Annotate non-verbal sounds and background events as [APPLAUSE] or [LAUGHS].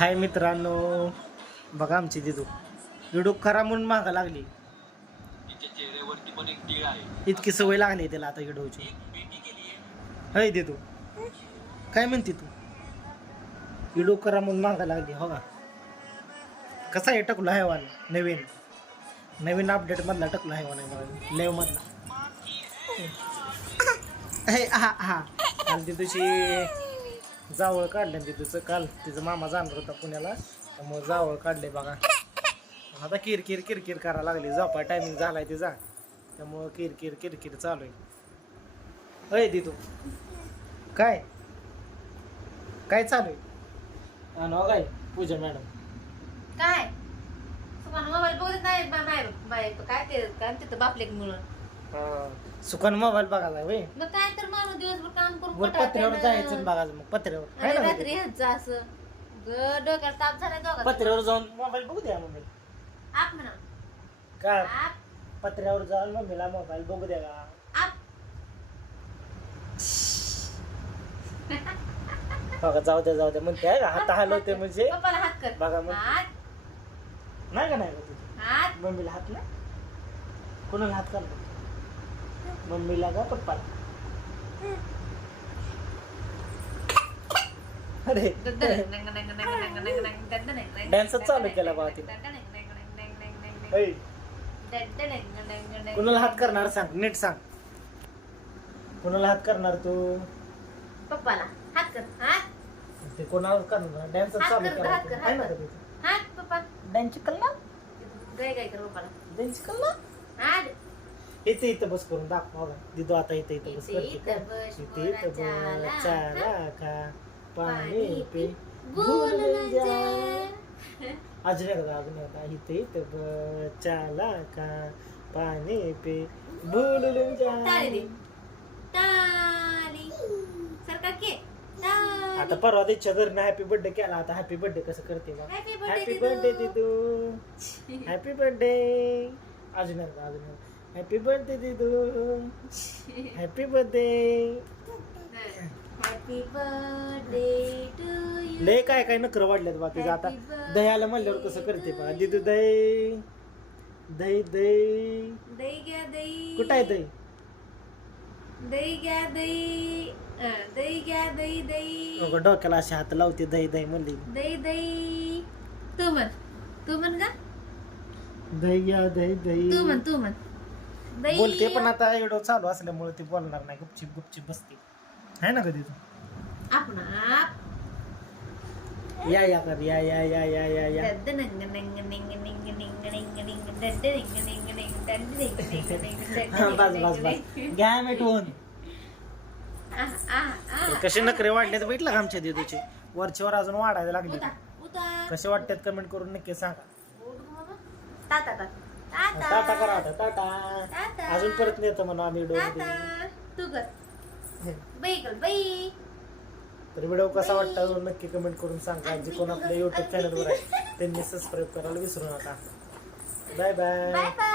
हाय मित्रांनो. बघा आमची दिदू. दिदू खरा म्हणून मागा लागली. तिच्या चेहऱ्यावरती पण एक तीळ आहे. इतकी सवय लागली त्याला आता हिडोची हय दिदू. काय म्हणते तू? हिडो करा म्हणून मागा लागली हो का? कसा आहे टकलो हैवान नवीन? नवीन अपडेट मधला टकलो हैवान आहे बघा लेव मधला. हे हा हा. तुझी जावळ काढलं तिथूचं काल. तिचा मामा जाणार होता पुण्याला. त्यामुळे जावळ काढले बघा. आता किरकिर किरकिर करायला लागली. झोपा टायमिंग झालाय तिचा. त्यामुळं किरकिर किरकिर चालू आहे. अय दिदू. काय? काय चालू आहे? आणि काय पूजा मॅडम. काय? तुम्हाला मोबाईल बघत नाही बा- नाही बाई काय ते काय तिथं बापलेक मुलं सुकन मोबाईल बघायला मग काय तर दिवसभर काम करून वर पत्र्यावर ना. जायचं आणि बघायचं मग. पत्र्यावर. आणि ना रात्री दिदू? ह्यांचं असं. ग डोक्याला ताप झाला दोघा पत्र्यावर जाऊन मोबाईल बघू द्या मम्मी आप म्हणा. काय आप. पत्र्यावर जाऊन मम्मीला मोबाईल बघू द्या का? आप. [LAUGHS] बघा जाऊ द्या जाऊ द्या. म्हणते आहे का हात हलवते म्हणजे. पप्पाला हात कर. बघा मग. हात. नाही का नाही का तुझी? हात. मम्मीला हात नाही कोणाला हात करतो मम्मीला का पप्पाला? अरे. Dance चालू केला बा तिने. कोणाला हात करणार सांग नीट सांग. कोणाला हात करणार तू? पप्पाला. हात कर हात. ते कोणाला करणार? डॅन्स हात चालू कर, हात कर, हात कर. पप्पा. डॅन्स कल्ला? गाय गाय कर पप्पाला. डॅन्स कल्ला? हात. इथे इथं बस करून दाखव दिदू आता इथे इथं बस इथे करते. इथं बस. चाला का पाणी पे बोलून जा. अजून एकदा अजून एकदा इथे इथं बस चाला का पाणी पे बोलून जा. आता परवा त्याच्या घरनं हॅपी बर्थडे केला आता हॅपी बर्थडे कसं करते मग हॅपी. बर्थडे दिदू हॅपी बर्थडे अजून एकदा अजून एकदा. Happy birthday दिदू happy birthday happy birthday to लय काय काय नकर वाढल्यात बा तिचं. आता. दही आलं म्हणल्यावर कसं करते बघा दिदू दही. दही दही. दही घ्या दही. कुठं आहे दही? दही घ्या दही. दही घ्या दही दही. अगं डोक्याला असे हात लावते. दही दही म्हणली. दही दही. तू म्हण. तू म्हण का दही घ्या दही तू म्हण दही तू म्हण. बोलते पण आता एवढं चालू असल्यामुळे ती बोलणार नाही गुपचिप गुपचिप बसते आहे ना कधी तू आपण आप या या कर या या या या या या हा, बस बस बस घ्या मिठवून कसे नखरे वाढलेत भेटला का आमच्या दिदूचे वरच्यावर अजून वाढायला लागले कसे वाटतात कमेंट करून नक्की सांगा टाटा. करा आता टाटा. अजून परत नेतो म्हणून आम्ही व्हिडिओ तू कर. बाई कर बाई. तर व्हिडिओ कसा वाटता नक्की कमेंट करून सांगा. जे कोण आपल्या युट्यूब चॅनलवर आहे त्यांनी सबस्क्राईब करायला विसरू नका. Bye bye